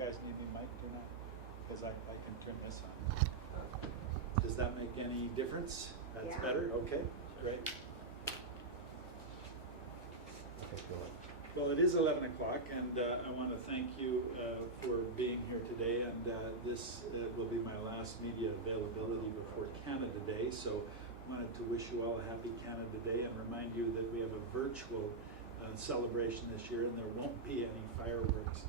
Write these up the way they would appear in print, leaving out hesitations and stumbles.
guys need me mic'd or not? Because I can turn this on. Does that make any difference? That's Yeah. better? Okay, great. Okay, go on. Well, it is 11 o'clock, and I want to thank you for being here today. And this will be my last media availability before Canada Day. So I wanted to wish you all a happy Canada Day and remind you that we have a virtual celebration this year, and there won't be any fireworks.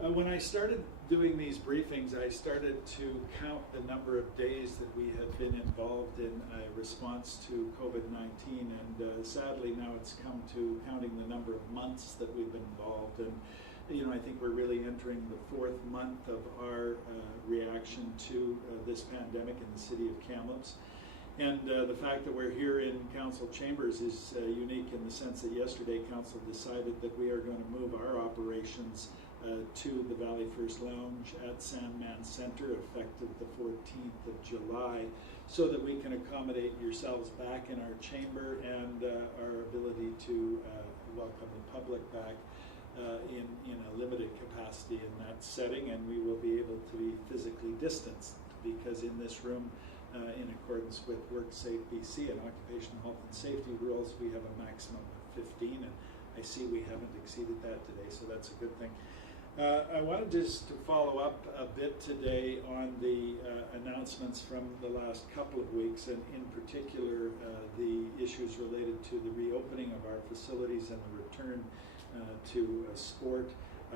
When I started doing these briefings, I started to count the number of days that we had been involved in a response to COVID-19, and sadly now it's come to counting the number of months that we've been involved. And you know, I think we're really entering the 4th month of our reaction to this pandemic in the city of Kamloops. And the fact that we're here in council chambers is unique in the sense that yesterday council decided that we are going to move our operations to the Valley First Lounge at Sandman Center effective the 14th of July, so that we can accommodate yourselves back in our chamber and our ability to welcome the public back in a limited capacity in that setting, and we will be able to be physically distanced, because in this room, in accordance with WorkSafe BC and occupational health and safety rules, we have a maximum of 15, and I see we haven't exceeded that today, so that's a good thing. I wanted just to follow up a bit today on the announcements from the last couple of weeks, and in particular the issues related to the reopening of our facilities and the return to sport.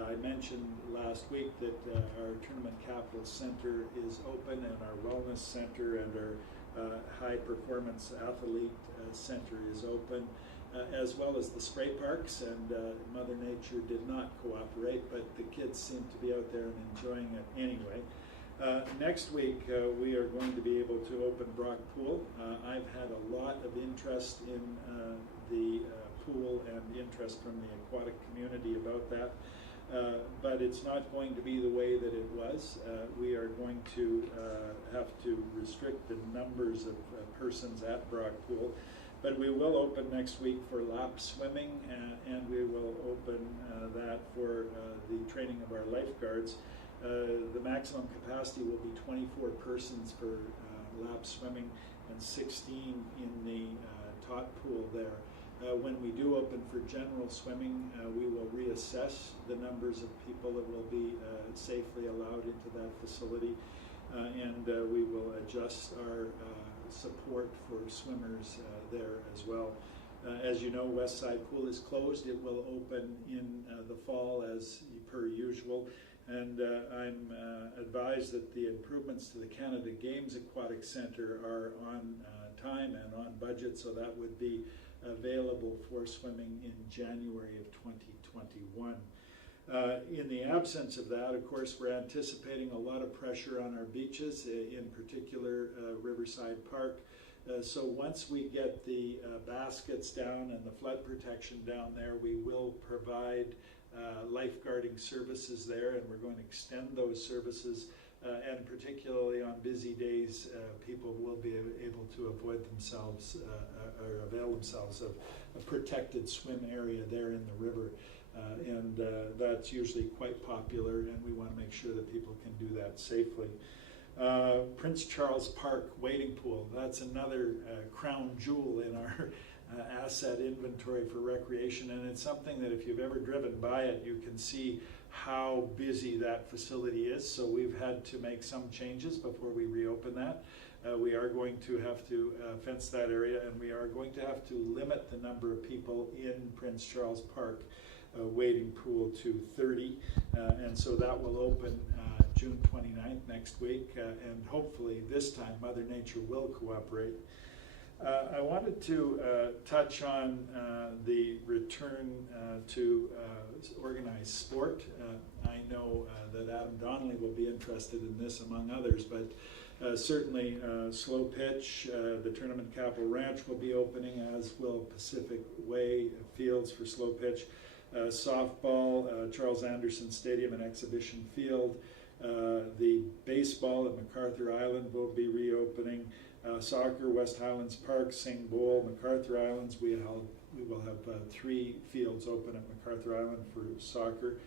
I mentioned last week that our Tournament Capital Center is open, and our Wellness Center and our High Performance Athlete Center is open, as well as the spray parks, and Mother Nature did not cooperate, but the kids seem to be out there and enjoying it anyway. Next week we are going to be able to open Brock Pool. I've had a lot of interest in the pool and interest from the aquatic community about that. But it's not going to be the way that it was. We are going to have to restrict the numbers of persons at Brock Pool. But we will open next week for lap swimming, and we will open that for the training of our lifeguards. The maximum capacity will be 24 persons for lap swimming and 16 in the top pool there. When we do open for general swimming, we will reassess the numbers of people that will be safely allowed into that facility, and we will adjust our support for swimmers there as well. As you know, Westside Pool is closed. It will open in the fall as per usual, and I'm advised that the improvements to the Canada Games Aquatic Center are on time and on budget, so that would be available for swimming in January of 2021. In the absence of that, of course, we're anticipating a lot of pressure on our beaches, in particular Riverside Park. So once we get the baskets down and the flood protection down there, we will provide lifeguarding services there, and we're going to extend those services, and particularly on busy days, people will be able to avoid themselves or avail themselves of a protected swim area there in the river. And that's usually quite popular, and we want to make sure that people can do that safely. Prince Charles Park wading pool, that's another crown jewel in our asset inventory for recreation, and it's something that if you've ever driven by it, you can see how busy that facility is. So we've had to make some changes before we reopen that. We are going to have to fence that area, and we are going to have to limit the number of people in Prince Charles Park wading pool to 30, and so that will open June 29th next week, and hopefully this time Mother Nature will cooperate. I wanted to touch on the return to organized sport. I know that Adam Donnelly will be interested in this among others, but certainly slow pitch, the Tournament Capital Ranch will be opening, as will Pacific Way Fields for slow pitch. Softball, Charles Anderson Stadium and Exhibition Field. The baseball at MacArthur Island will be reopening. Soccer, West Highlands Park, Sing Bowl, MacArthur Islands. We will have 3 fields open at MacArthur Island for soccer.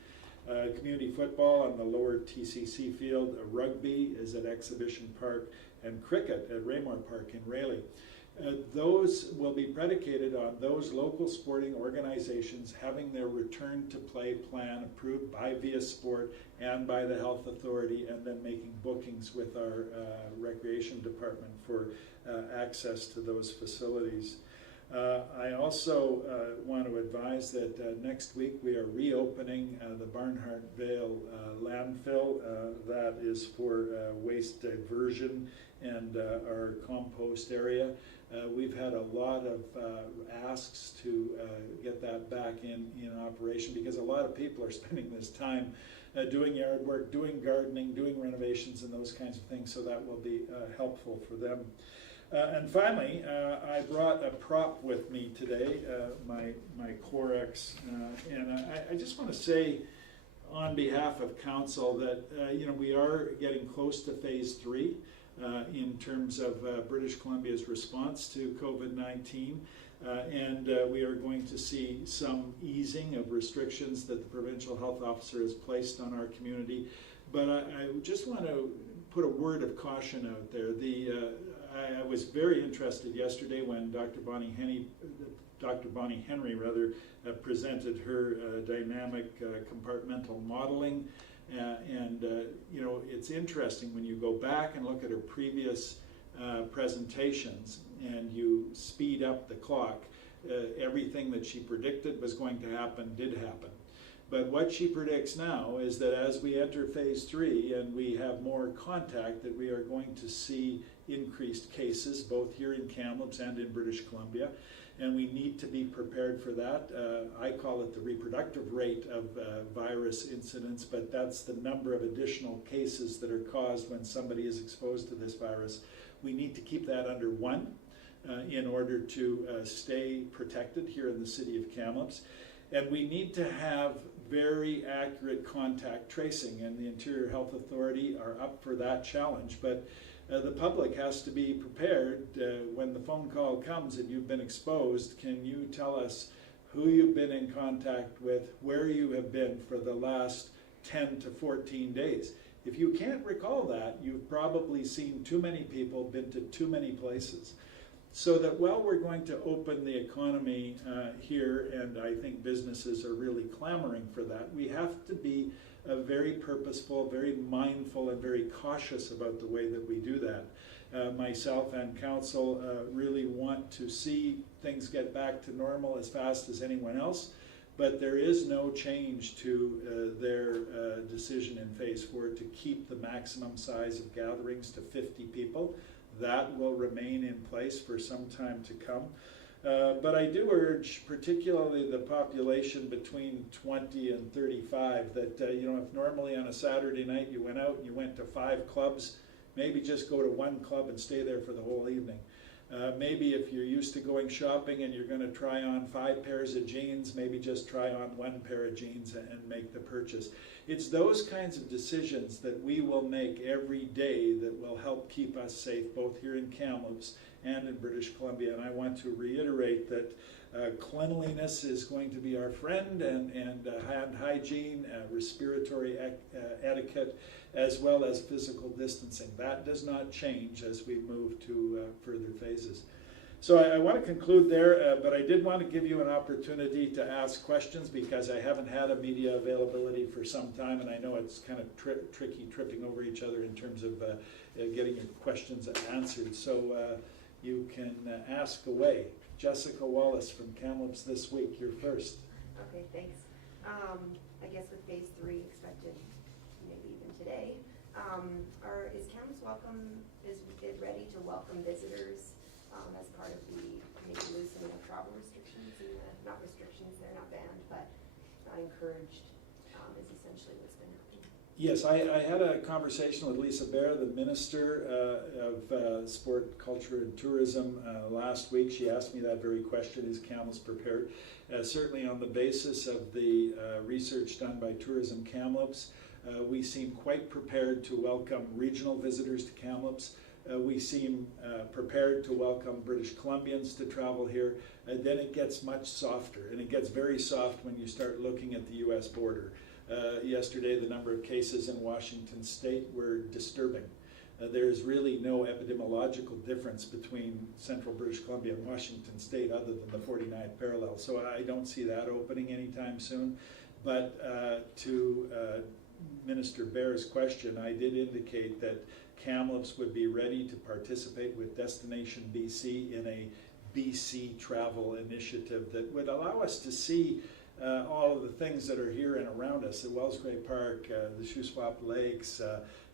Community football on the lower TCC field, rugby is at Exhibition Park, and cricket at Raymore Park in Rayleigh. Those will be predicated on those local sporting organizations having their return to play plan approved by Via Sport and by the health authority, and then making bookings with our recreation department for access to those facilities. I also want to advise that next week we are reopening the Barnhart Vale landfill. That is for waste diversion and our compost area. We've had a lot of asks to get that back in operation, because a lot of people are spending this time doing yard work, doing gardening, doing renovations and those kinds of things, so that will be helpful for them. And finally, I brought a prop with me today, my Corex, and I just want to say on behalf of council that we are getting close to phase 3 in terms of British Columbia's response to COVID-19, and we are going to see some easing of restrictions that the provincial health officer has placed on our community. But I just want to put a word of caution out there. I was very interested yesterday when Dr. Bonnie Henry presented her dynamic compartmental modeling, and it's interesting when you go back and look at her previous presentations and you speed up the clock. Everything that she predicted was going to happen did happen. But what she predicts now is that as we enter phase 3 and we have more contact, that we are going to see increased cases both here in Kamloops and in British Columbia, and we need to be prepared for that. I call it the reproductive rate of virus incidence, but that's the number of additional cases that are caused when somebody is exposed to this virus. We need to keep that under 1 in order to stay protected here in the city of Kamloops. And we need to have very accurate contact tracing, and the Interior Health Authority are up for that challenge. But the public has to be prepared when the phone call comes and you've been exposed. Can you tell us who you've been in contact with, where you have been for the last 10 to 14 days? If you can't recall that, you've probably seen too many people, been to too many places. So that while we're going to open the economy here, and I think businesses are really clamoring for that, we have to be very purposeful, very mindful, and very cautious about the way that we do that. Myself and council really want to see things get back to normal as fast as anyone else, but there is no change to their decision in phase 4 to keep the maximum size of gatherings to 50 people. That will remain in place for some time to come. But I do urge, particularly the population between 20 and 35, that if normally on a Saturday night you went out and you went to 5 clubs, maybe just go to 1 club and stay there for the whole evening. Maybe if you're used to going shopping and you're going to try on 5 pairs of jeans, maybe just try on 1 pair of jeans and make the purchase. It's those kinds of decisions that we will make every day that will help keep us safe, both here in Kamloops and in British Columbia. And I want to reiterate that cleanliness is going to be our friend, and hand hygiene, respiratory etiquette, as well as physical distancing. That does not change as we move to further phases. So I want to conclude there, but I did want to give you an opportunity to ask questions, because I haven't had a media availability for some time, and I know it's kind of tricky tripping over each other in terms of getting your questions answered. So you can ask away. Jessica Wallace from Kamloops This Week, you're first. Okay, thanks. I guess with phase 3 expected maybe even today, is Kamloops is ready to welcome visitors as part of the maybe loosening of travel restrictions? Not restrictions, they're not banned, but not encouraged is essentially what's been happening. Yes, I had a conversation with Lisa Baer, the Minister of Sport, Culture and Tourism last week. She asked me that very question, is Kamloops prepared? Certainly on the basis of the research done by Tourism Kamloops, we seem quite prepared to welcome regional visitors to Kamloops. We seem prepared to welcome British Columbians to travel here. Then it gets much softer, and it gets very soft when you start looking at the U.S. border. yesterday, the number of cases in Washington State were disturbing. There's really no epidemiological difference between central British Columbia and Washington State other than the 49th parallel. So I don't see that opening anytime soon. But to Minister Baer's question, I did indicate that Kamloops would be ready to participate with Destination BC in a BC travel initiative that would allow us to see all of the things that are here and around us, the Wellsgrave Park, the Shuswap Lakes,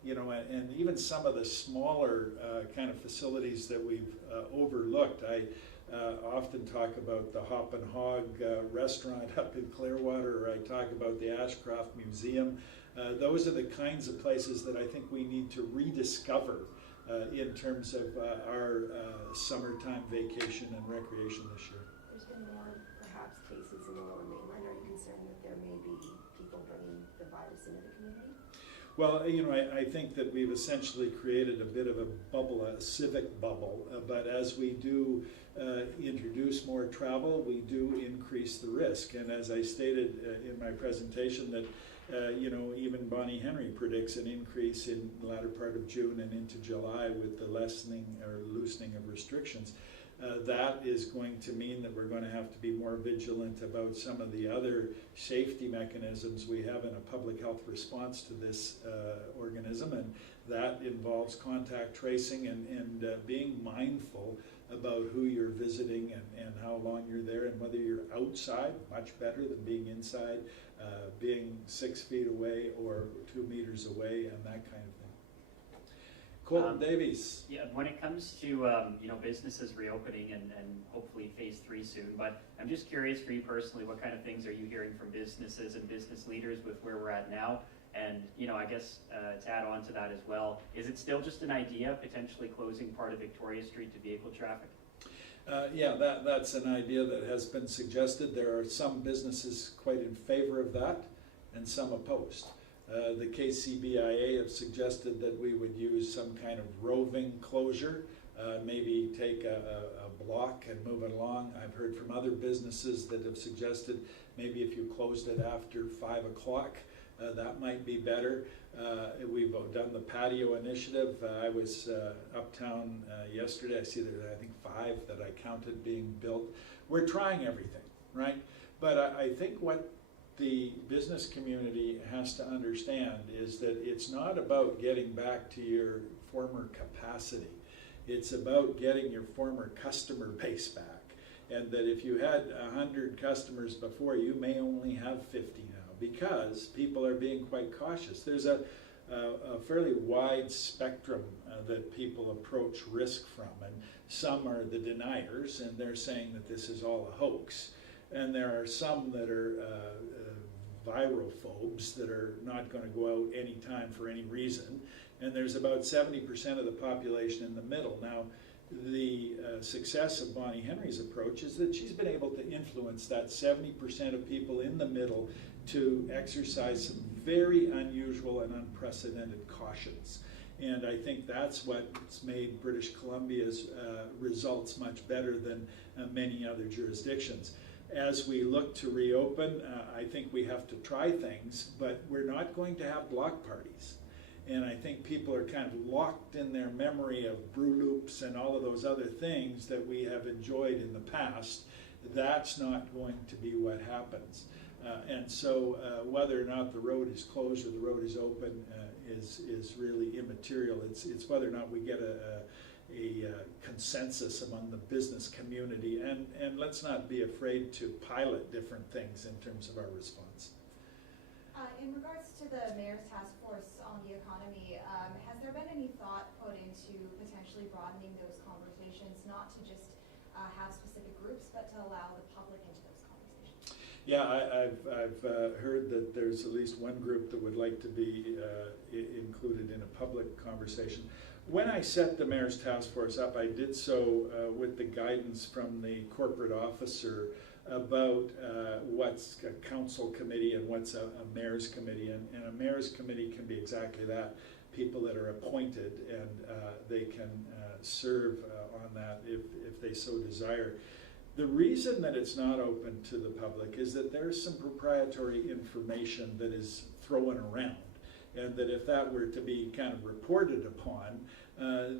you know, and even some of the smaller kind of facilities that we've overlooked. I often talk about the Hop and Hog restaurant up in Clearwater, or I talk about the Ashcroft Museum. Those are the kinds of places that I think we need to rediscover in terms of our summertime vacation and recreation this year. There's been more, perhaps, cases in the Lower Mainland. Are you concerned that there may be people bringing the virus into the community? Well, you know, I think that we've essentially created a bit of a bubble, a civic bubble, but as we do introduce more travel, we do increase the risk. And as I stated in my presentation, that you know, even Bonnie Henry predicts an increase in the latter part of June and into July with the lessening or loosening of restrictions. That is going to mean that we're going to have to be more vigilant about some of the other safety mechanisms we have in a public health response to this organism, and that involves contact tracing and being mindful about who you're visiting and how long you're there, and whether you're outside, much better than being inside, being 6 feet away or 2 meters away, and that kind of thing. Colton Davies. Yeah, when it comes to you know, businesses reopening and hopefully phase 3 soon, but I'm just curious for you personally, what kind of things are you hearing from businesses and business leaders with where we're at now? And you know, I guess to add on to that as well, is it still just an idea, potentially closing part of Victoria Street to vehicle traffic? Yeah, that's an idea that has been suggested. There are some businesses quite in favor of that and some opposed. The KCBIA have suggested that we would use some kind of roving closure, maybe take a block and move it along. I've heard from other businesses that have suggested maybe if you closed it after 5 o'clock, that might be better. We've done the patio initiative. I was uptown yesterday. I see there are, I think, 5 that I counted being built. We're trying everything, right? But I think what the business community has to understand is that it's not about getting back to your former capacity. It's about getting your former customer base back. And that if you had 100 customers before, you may only have 50 now because people are being quite cautious. There's a fairly wide spectrum that people approach risk from, and some are the deniers, and they're saying that this is all a hoax. And there are some that are virophobes that are not going to go out anytime for any reason. And there's about 70% of the population in the middle. Now, the success of Bonnie Henry's approach is that she's been able to influence that 70% of people in the middle to exercise some very unusual and unprecedented cautions. And I think that's what's made British Columbia's results much better than many other jurisdictions. As we look to reopen, I think we have to try things, but we're not going to have block parties. And I think people are kind of locked in their memory of brew loops and all of those other things that we have enjoyed in the past. That's not going to be what happens. And so whether or not the road is closed or the road is open is really immaterial. It's whether or not we get a consensus among the business community, and let's not be afraid to pilot different things in terms of our response. In regards to the Mayor's Task Force on the economy, has there been any thought put into potentially broadening those conversations, not to just have specific groups, but to allow the public into those conversations? Yeah, I've heard that there's at least one group that would like to be included in a public conversation. When I set the Mayor's Task Force up, I did so with the guidance from the corporate officer about what's a council committee and what's a mayor's committee. And a mayor's committee can be exactly that, people that are appointed, and they can serve on that if they so desire. The reason that it's not open to the public is that there's some proprietary information that is thrown around, and that if that were to be kind of reported upon,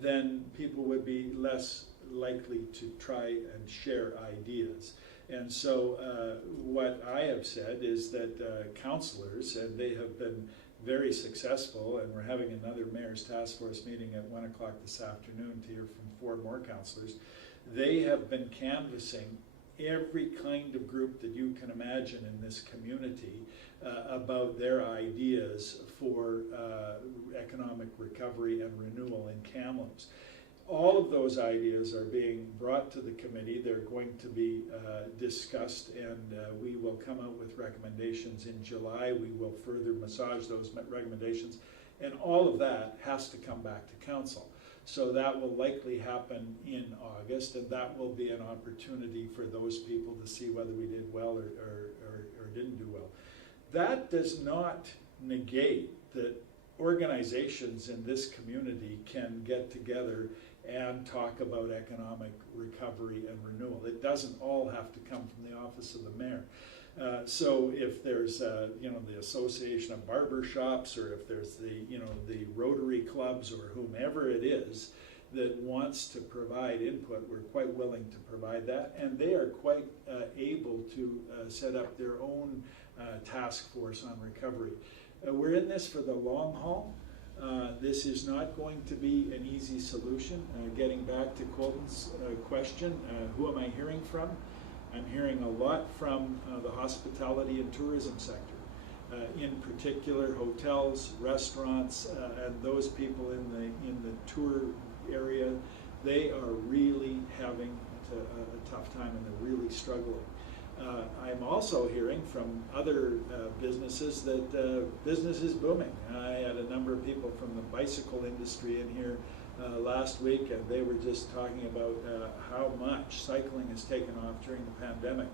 then people would be less likely to try and share ideas. And so what I have said is that councillors, and they have been very successful, and we're having another Mayor's Task Force meeting at 1 o'clock this afternoon to hear from 4 more councillors. They have been canvassing every kind of group that you can imagine in this community about their ideas for economic recovery and renewal in Kamloops. All of those ideas are being brought to the committee. They're going to be discussed, and we will come out with recommendations in July. We will further massage those recommendations, and all of that has to come back to council. So that will likely happen in August, and that will be an opportunity for those people to see whether we did well or didn't do well. That does not negate that organizations in this community can get together and talk about economic recovery and renewal. It doesn't all have to come from the office of the mayor. So if there's the Association of Barber Shops, or if there's the Rotary Clubs, or whomever it is that wants to provide input, we're quite willing to provide that, and they are quite able to set up their own task force on recovery. We're in this for the long haul. This is not going to be an easy solution. Getting back to Colton's question, who am I hearing from? I'm hearing a lot from the hospitality and tourism sector, in particular hotels, restaurants, and those people in the tour area. They are really having a tough time, and they're really struggling. I'm also hearing from other businesses that business is booming. I had a number of people from the bicycle industry in here last week, and they were just talking about how much cycling has taken off during the pandemic.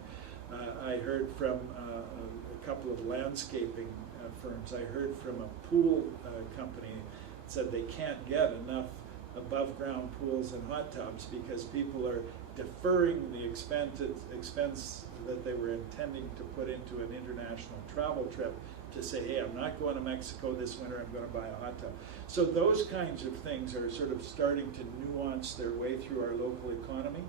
I heard from a couple of landscaping firms. I heard from a pool company that said they can't get enough above ground pools and hot tubs because people are deferring the expense that they were intending to put into an international travel trip to say, hey, I'm not going to Mexico this winter, I'm going to buy a hot tub. So those kinds of things are sort of starting to nuance their way through our local economy.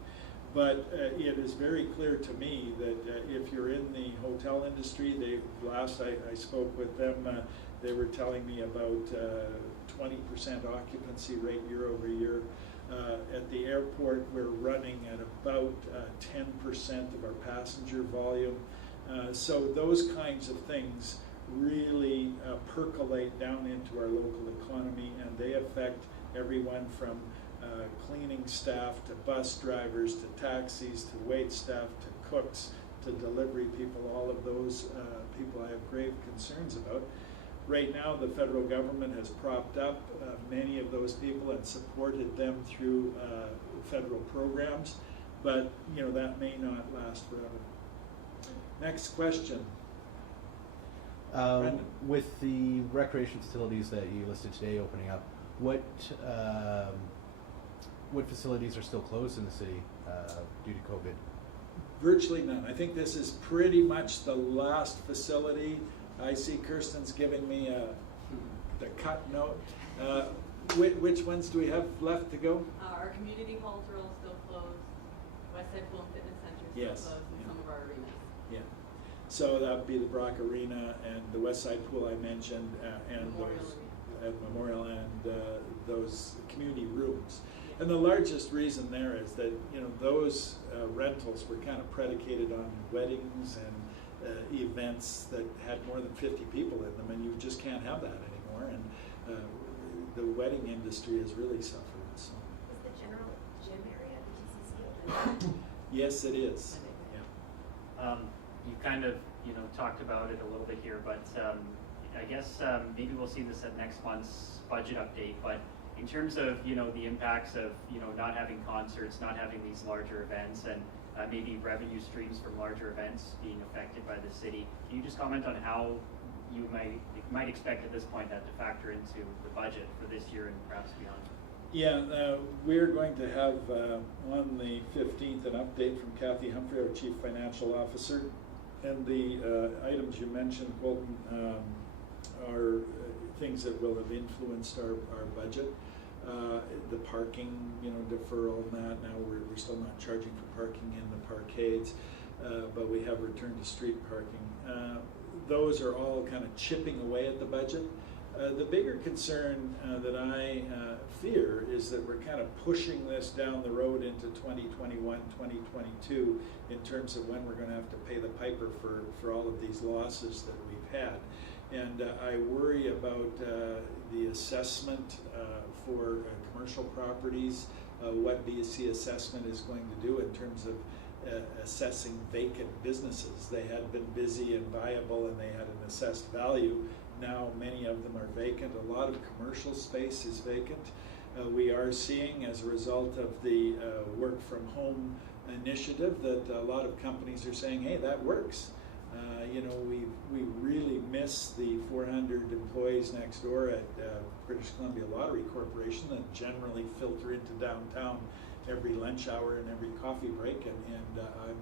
But it is very clear to me that if you're in the hotel industry, last I spoke with them, they were telling me about 20% occupancy rate year over year. At the airport, we're running at about 10% of our passenger volume. So those kinds of things really percolate down into our local economy, and they affect everyone from cleaning staff to bus drivers to taxis to wait staff to cooks to delivery people. All of those people I have grave concerns about. Right now, the federal government has propped up many of those people and supported them through federal programs, but that may not last forever. Next question. With the recreation facilities that you listed today opening up, what facilities are still closed in the city due to COVID? Virtually none. I think this is pretty much the last facility. I see Kirsten's giving me the cut note. Which ones do we have left to go? Our community halls are all still closed. Westside Pool and Fitness Center is still closed, and some of our arenas. Yeah. So that would be the Brock Arena and the Westside Pool I mentioned, and those at Memorial, and those community rooms. And the largest reason there is that those rentals were kind of predicated on weddings and events that had more than 50 people in them, and you just can't have that anymore. And the wedding industry has really suffered. So. Is the general gym area at the GCC open? Yes, it is. Yeah. You kind of talked about it a little bit here, but I guess maybe we'll see this at next month's budget update. But in terms of the impacts of not having concerts, not having these larger events, and maybe revenue streams from larger events being affected by the city, can you just comment on how you might expect at this point that to factor into the budget for this year and perhaps beyond? Yeah, we're going to have on the 15th an update from Kathy Humphrey, our Chief Financial Officer. And the items you mentioned, Colton, are things that will have influenced our budget. The parking, deferral and that. Now we're still not charging for parking in the parkades, but we have returned to street parking. Those are all kind of chipping away at the budget. The bigger concern that I fear is that we're kind of pushing this down the road into 2021, 2022 in terms of when we're going to have to pay the piper for all of these losses that we've had. And I worry about the assessment for commercial properties, what BC assessment is going to do in terms of assessing vacant businesses. They had been busy and viable and they had an assessed value. Now many of them are vacant. A lot of commercial space is vacant. We are seeing, as a result of the work from home initiative, that a lot of companies are saying, hey, that works. We really miss the 400 employees next door at British Columbia Lottery Corporation that generally filter into downtown every lunch hour and every coffee break. And I'm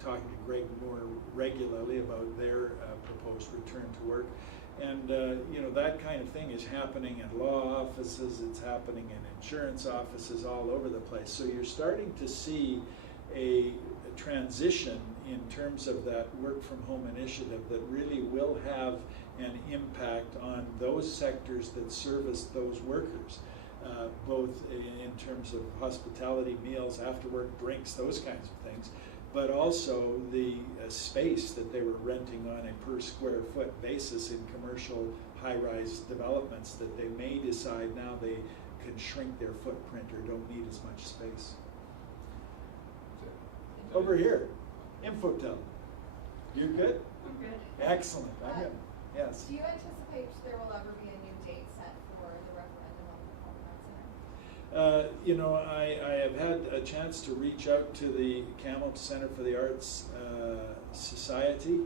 talking to Greg Moore regularly about their proposed return to work. And that kind of thing is happening in law offices, it's happening in insurance offices all over the place. So you're starting to see a transition in terms of that work from home initiative that really will have an impact on those sectors that service those workers, both in terms of hospitality, meals, after work, drinks, those kinds of things, but also the space that they were renting on a per square foot basis in commercial high-rise developments that they may decide now they can shrink their footprint or don't need as much space. Over here, Infotel. You're good? I'm good. Excellent. I'm good. Yes. Do you anticipate there will ever be a new date set for the referendum on the Kamloops Center? I have had a chance to reach out to the Kamloops Center for the Arts Society,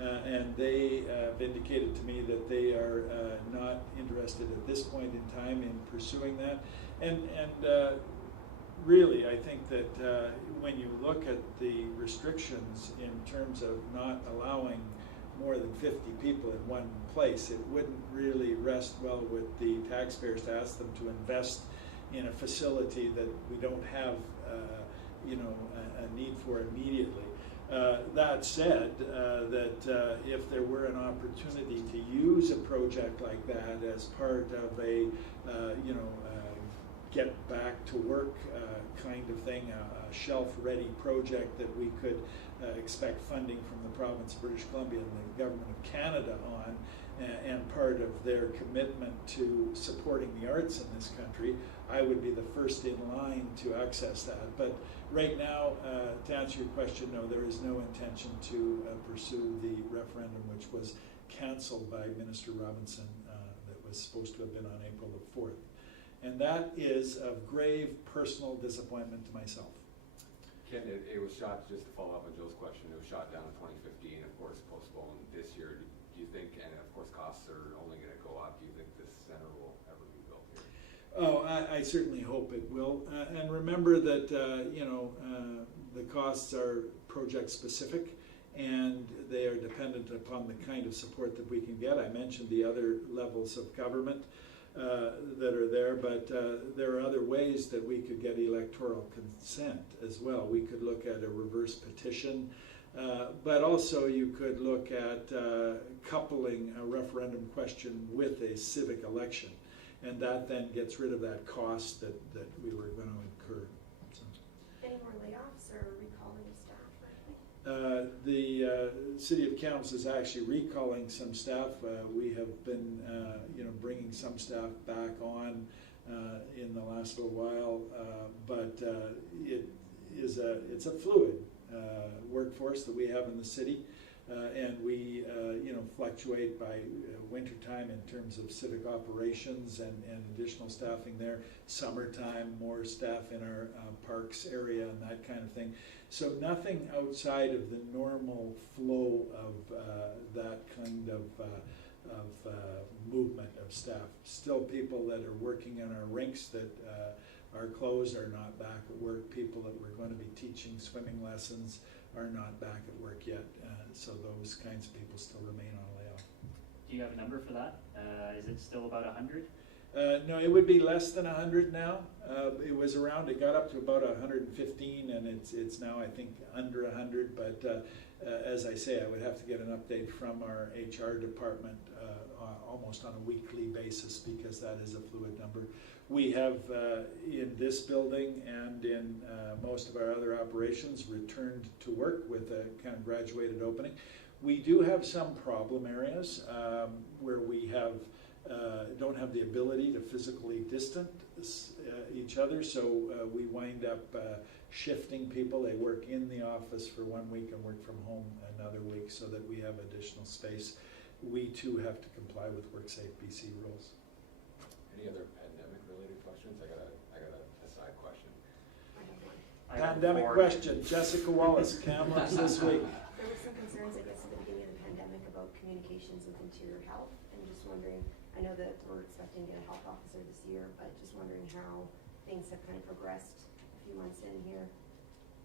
and they have indicated to me that they are not interested at this point in time in pursuing that. And really, I think that when you look at the restrictions in terms of not allowing more than 50 people in one place, it wouldn't really rest well with the taxpayers to ask them to invest in a facility that we don't have, a need for immediately. That said, that if there were an opportunity to use a project like that as part of a, get back to work kind of thing, a shelf-ready project that we could expect funding from the province of British Columbia and the government of Canada on, and part of their commitment to supporting the arts in this country, I would be the first in line to access that. But right now, to answer your question, no, there is no intention to pursue the referendum, which was cancelled by Minister Robinson, that was supposed to have been on April the 4th. And that is of grave personal disappointment to myself. Ken, it was shot, just to follow up on Joe's question, it was shot down in 2015, of course postponed this year. Do you think, and of course costs are only going to go up, do you think this center will ever be built here? Oh, I certainly hope it will. And remember that, the costs are project specific and they are dependent upon the kind of support that we can get. I mentioned the other levels of government that are there, but there are other ways that we could get electoral consent as well. We could look at a reverse petition, but also you could look at coupling a referendum question with a civic election, and that then gets rid of that cost that we were going to incur. So. Any more layoffs or recalling staff? The City of Kamloops is actually recalling some staff. We have been, bringing some staff back on in the last little while, but it's a fluid workforce that we have in the city, and we fluctuate by wintertime in terms of civic operations and additional staffing there. Summertime, more staff in our parks area and that kind of thing. So nothing outside of the normal flow of that kind of movement of staff. Still people that are working in our rinks that are closed are not back at work. People that were going to be teaching swimming lessons are not back at work yet. So those kinds of people still remain on layoff. Do you have a number for that? Is it still about 100? No, it would be less than 100 now. It was around, it got up to about 115, and it's now, I think, under 100. But as I say, I would have to get an update from our HR department almost on a weekly basis, because that is a fluid number. We have, in this building and in most of our other operations, returned to work with a kind of graduated opening. We do have some problem areas where we have don't have the ability to physically distance each other, so we wind up shifting people. They work in the office for 1 week and work from home another week, so that we have additional space. We too have to comply with WorkSafe BC rules. Any other pandemic-related questions? I got a side question. I have one. I have Pandemic 4. question, Jessica Wallace, Kamloops this week. There were some concerns, I guess, at the beginning of the pandemic about communications with Interior Health, and just wondering, I know that we're expecting to get a health officer this year, but just wondering how things have kind of progressed a few months in here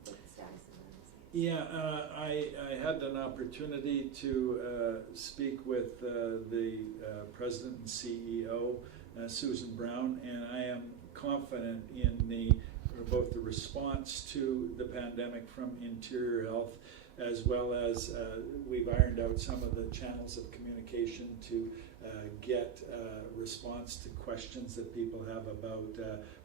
with the status of that. Yeah, I had an opportunity to speak with the President and CEO, Susan Brown, and I am confident in both the response to the pandemic from Interior Health, as well as we've ironed out some of the channels of communication to get response to questions that people have about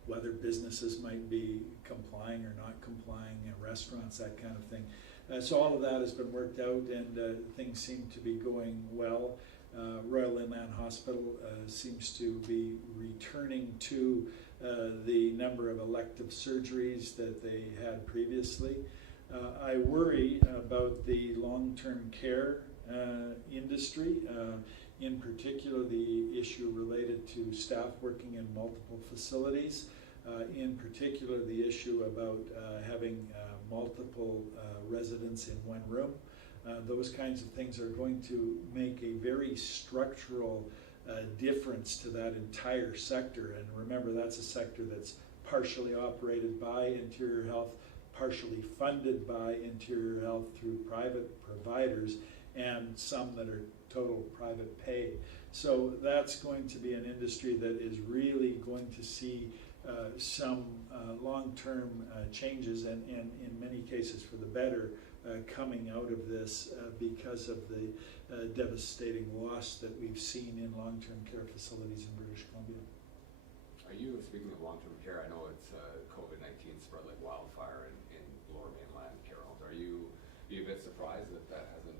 whether businesses might be complying or not complying, restaurants, that kind of thing. So all of that has been worked out, and things seem to be going well. Royal Inland Hospital seems to be returning to the number of elective surgeries that they had previously. I worry about the long-term care industry, in particular the issue related to staff working in multiple facilities, in particular the issue about having multiple residents in one room. Those kinds of things are going to make a very structural difference to that entire sector. And remember, that's a sector that's partially operated by Interior Health, partially funded by Interior Health through private providers, and some that are total private pay. So that's going to be an industry that is really going to see some long-term changes, and in many cases for the better, coming out of this because of the devastating loss that we've seen in long-term care facilities in British Columbia. Are you, speaking of long-term care, I know it's COVID-19 spread like wildfire in Lower Mainland care homes. Are you a bit surprised that hasn't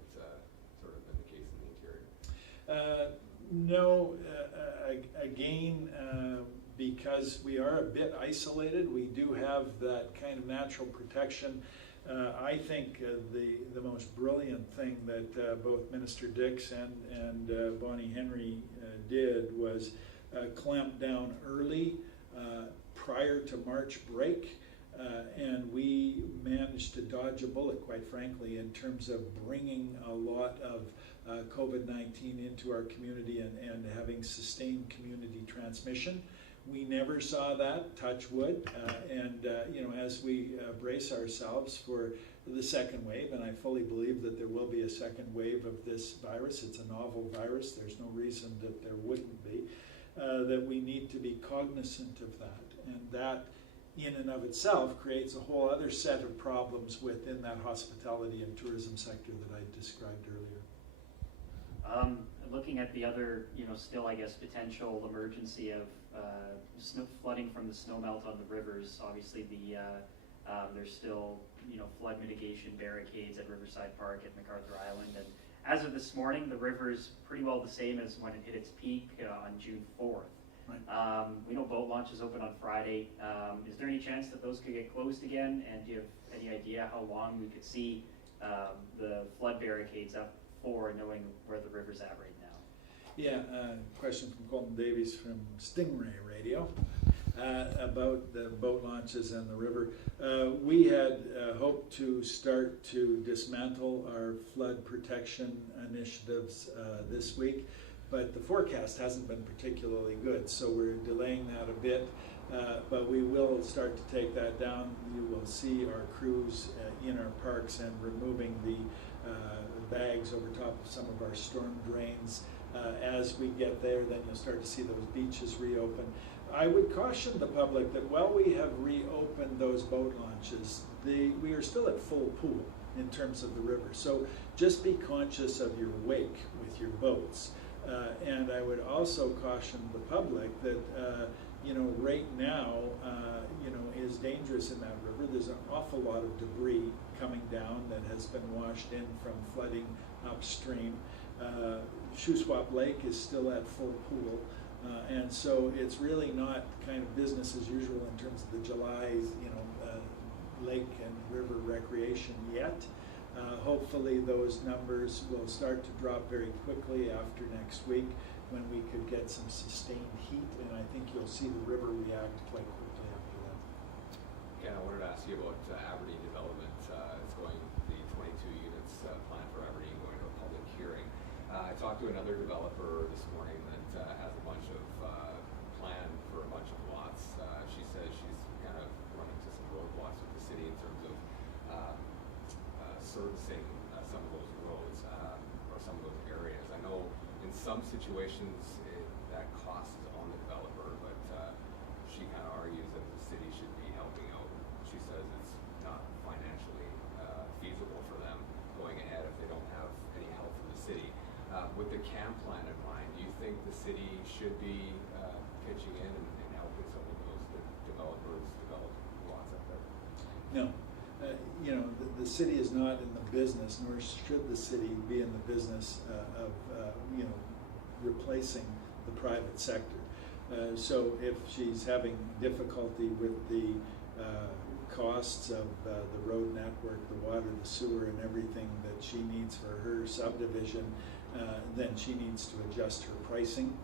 sort of been the case in the interior? No, again, because we are a bit isolated, we do have that kind of natural protection. I think the most brilliant thing that both Minister Dix and Bonnie Henry did was clamp down early prior to March break, and we managed to dodge a bullet, quite frankly, in terms of bringing a lot of COVID-19 into our community and having sustained community transmission. We never saw that, touch wood, and as we brace ourselves for the second wave, and I fully believe that there will be a second wave of this virus. It's a novel virus. There's no reason that there wouldn't be. That we need to be cognizant of that, and that in and of itself creates a whole other set of problems within that hospitality and tourism sector that I described earlier. Looking at the other, still I guess potential emergency of snow flooding from the snowmelt on the rivers. Obviously, there's still flood mitigation barricades at Riverside Park at MacArthur Island, and as of this morning, the river's pretty well the same as when it hit its peak on June 4th. Right. We know boat launches open on Friday. Is there any chance that those could get closed again? And do you have any idea how long we could see the flood barricades up for, knowing where the river's at right now? Yeah, question from Colton Davies from Stingray Radio about the boat launches and the river. We had hoped to start to dismantle our flood protection initiatives this week, but the forecast hasn't been particularly good, so we're delaying that a bit. But we will start to take that down. You will see our crews in our parks and removing the bags over top of some of our storm drains. As we get there, then you'll start to see those beaches reopen. I would caution the public that while we have reopened those boat launches, we are still at full pool in terms of the river. So just be conscious of your wake with your boats. And I would also caution the public that right now, is dangerous in that river. There's an awful lot of debris coming down that has been washed in from flooding upstream. Shuswap Lake is still at full pool. And so it's really not kind of business as usual in terms of the July, lake and river recreation yet. Hopefully those numbers will start to drop very quickly after next week when we could get some sustained heat, and I think you'll see the river react quite quickly after that. Ken, I wanted to ask you about Aberdeen development. It's going, the 22 units planned for Aberdeen going to a public hearing. I talked to another developer this morning that has a bunch of plan for a bunch of lots. She says she's kind of running into some roadblocks with the city in terms of servicing some of those roads or some of those areas. I know in some situations that cost is on the developer, but she kind of argues that the city should be helping out. She says it's not financially feasible for them going ahead if they don't have any help from the city. With the CAM plan in mind, do you think the city should be pitching in and helping some of those developers develop lots up there? No. The city is not in the business, nor should the city be in the business of replacing the private sector. So if she's having difficulty with the costs of the road network, the water, the sewer, and everything that she needs for her subdivision, then she needs to adjust her pricing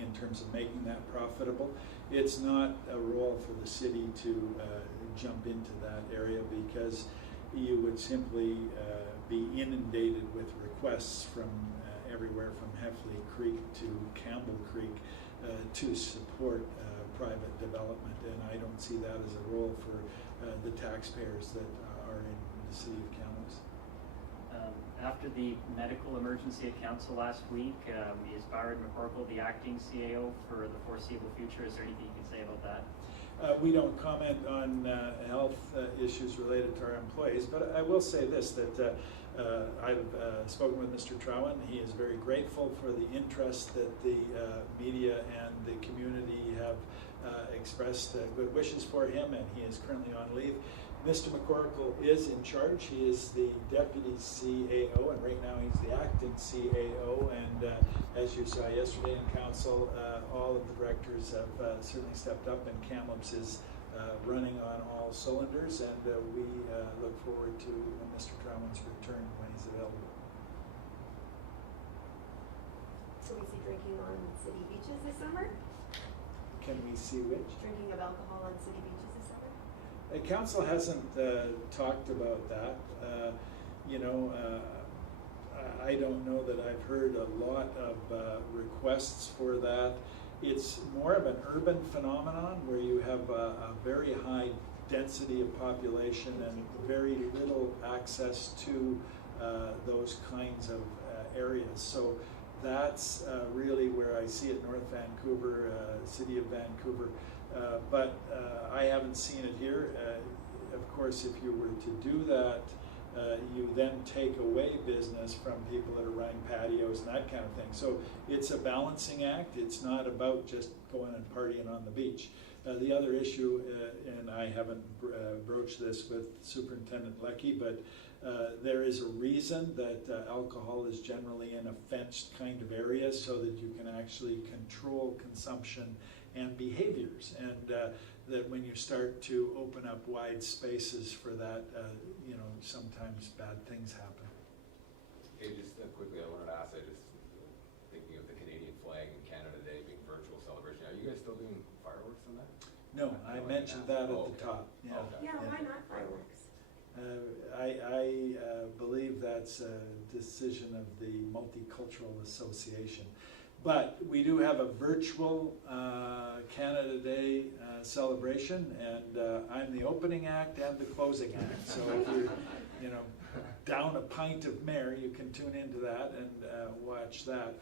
in terms of making that profitable. It's not a role for the city to jump into that area, because you would simply be inundated with requests from everywhere from Heffley Creek to Campbell Creek to support private development, and I don't see that as a role for the taxpayers that are in the city of Kamloops. After the medical emergency at council last week, is Byron McCorkle the acting CAO for the foreseeable future? Is there anything you can say about that? We don't comment on health issues related to our employees, but I will say this, that I've spoken with Mr. Trowan. He is very grateful for the interest that the media and the community have expressed good wishes for him, and he is currently on leave. Mr. McCorkle is in charge. He is the deputy CAO, and right now he's the acting CAO. And as you saw yesterday in council, all of the directors have certainly stepped up, and Kamloops is running on all cylinders. And we look forward to Mr. Trowan's return when he's available. So we see drinking on city beaches this summer? Can we see which? Drinking of alcohol on city beaches this summer? Council hasn't talked about that. I don't know that I've heard a lot of requests for that. It's more of an urban phenomenon where you have a very high density of population and very little access to those kinds of areas. So that's really where I see it, North Vancouver, City of Vancouver. But I haven't seen it here. Of course, if you were to do that, you then take away business from people that are running patios and that kind of thing. So it's a balancing act. It's not about just going and partying on the beach. The other issue, and I haven't broached this with Superintendent Leckie, but there is a reason that alcohol is generally in a fenced kind of area, so that you can actually control consumption and behaviors, and that when you start to open up wide spaces for that, sometimes bad things happen. Hey, just quickly, I wanted to ask, thinking of the Canadian flag and Canada Day being virtual celebration, are you guys still doing fireworks on that? No, I mentioned that at the top. Yeah. Okay. Yeah, why not fireworks? I believe that's a decision of the Multicultural Association. But we do have a virtual Canada Day celebration, and I'm the opening act and the closing act. So if you're, down a pint of Mare, you can tune into that and watch that.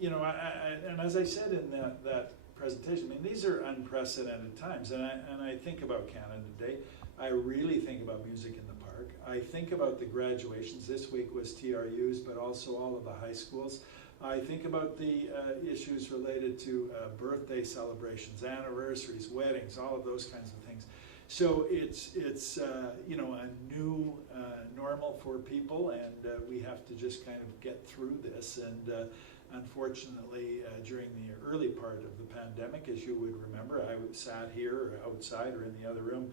And as I said in that presentation, I mean, these are unprecedented times, and I think about Canada Day. I really think about music in the park. I think about the graduations. This week was TRU's, but also all of the high schools. I think about the issues related to birthday celebrations, anniversaries, weddings, all of those kinds of things. So it's a new normal for people, and we have to just kind of get through this. And unfortunately, during the early part of the pandemic, as you would remember, I sat here or outside or in the other room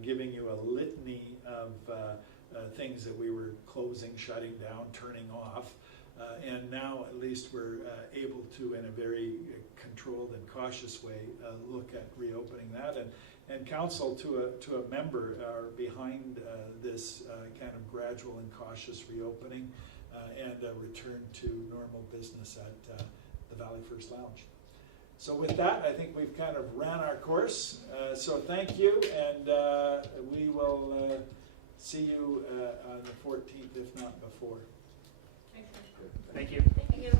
giving you a litany of things that we were closing, shutting down, turning off. And now at least we're able to, in a very controlled and cautious way, look at reopening that. And council, to a member, are behind this kind of gradual and cautious reopening and a return to normal business at the Valley First Lounge. So with that, I think we've kind of ran our course. So thank you, and we will see you on the 14th, if not before. Thanks. Thank you. Thank you.